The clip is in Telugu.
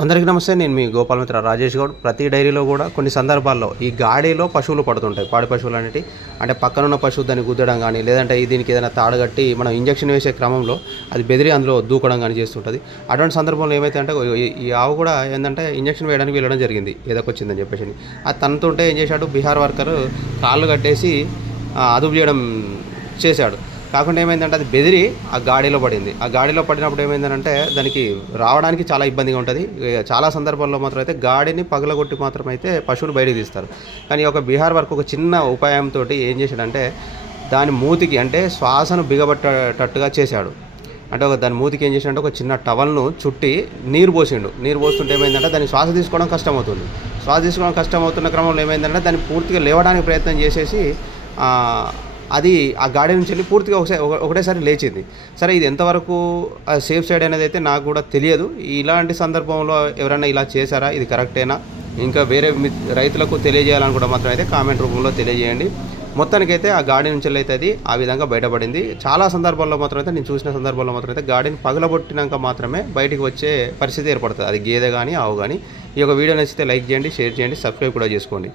అందరికీ నమస్తే నేను మీ గోపాలమిత్ర రాజేష్ గౌడ్. ప్రతి డైరీలో కూడా కొన్ని సందర్భాల్లో ఈ గాడిలో పశువులు పడుతుంటాయి. పాడి పశువులు అనేటి అంటే పక్కనున్న పశువు దాన్ని గుద్దడం కానీ లేదంటే దీనికి ఏదైనా తాడగట్టి మనం ఇంజక్షన్ వేసే క్రమంలో అది బెదిరి అందులో దూకడం కానీ చేస్తుంటుంది. అటువంటి సందర్భంలో ఏమైతే అంటే ఈ- ఆవు కూడా ఏంటంటే ఇంజక్షన్ వేయడానికి వెళ్ళడం జరిగింది. ఏదొకొచ్చిందని చెప్పేసి. అది తనతుంటే ఏం చేశాడు బీహార్ వర్కర్ కాళ్ళు కట్టేసి అదుపు చేయడం చేశాడు. కాకుండా ఏమైందంటే అది బెదిరి ఆ గాడిలో పడింది. ఆ గాడిలో పడినప్పుడు ఏమైందంటే దానికి రావడానికి చాలా ఇబ్బందిగా ఉంటుంది. చాలా సందర్భాల్లో మాత్రం అయితే గాడిని పగలగొట్టి మాత్రం అయితే పశువులు బయటకు తీస్తారు. కానీ ఒక బీహార్ వరకు ఒక చిన్న ఉపాయంతో ఏం చేశాడంటే దాని మూతికి అంటే శ్వాసను బిగబట్టేటట్టుగా చేశాడు. అంటే ఒక దాని మూతికి ఏం చేసిండంటే ఒక చిన్న టవల్ను చుట్టి నీరు పోసిండు. నీరు పోస్తుంటే ఏమైందంటే దాన్ని శ్వాస తీసుకోవడం కష్టమవుతుంది. శ్వాస తీసుకోవడం కష్టమవుతున్న క్రమంలో ఏమైందంటే దాన్ని పూర్తిగా లేవడానికి ప్రయత్నం చేసేసి అది ఆ గాడి నుంచి వెళ్ళి పూర్తిగా ఒకసారి ఒక- ఒకటేసారి లేచింది. సరే ఇది ఎంతవరకు సేఫ్ సైడ్ అనేది అయితే నాకు కూడా తెలియదు. ఇలాంటి సందర్భంలో ఎవరైనా ఇలా చేశారా? ఇది కరెక్టేనా? ఇంకా వేరే రైతులకు రైతులకు తెలియజేయాలనుకుంటే మాత్రం అయితే కామెంట్ రూపంలో తెలియజేయండి. మొత్తానికైతే ఆ గాడి నుంచి అయితే అది ఆ విధంగా బయటపడింది. చాలా సందర్భాల్లో మాత్రం అయితే నేను చూసిన సందర్భాల్లో మాత్రం అయితే గాడిని పగలబొట్టినాక మాత్రమే బయటికి వచ్చే పరిస్థితి ఏర్పడుతుంది. అది గేదె కానీ ఆవు కానీ ఈ యొక్క వీడియో నచ్చితే లైక్ చేయండి షేర్ చేయండి సబ్స్క్రైబ్ కూడా చేసుకోండి.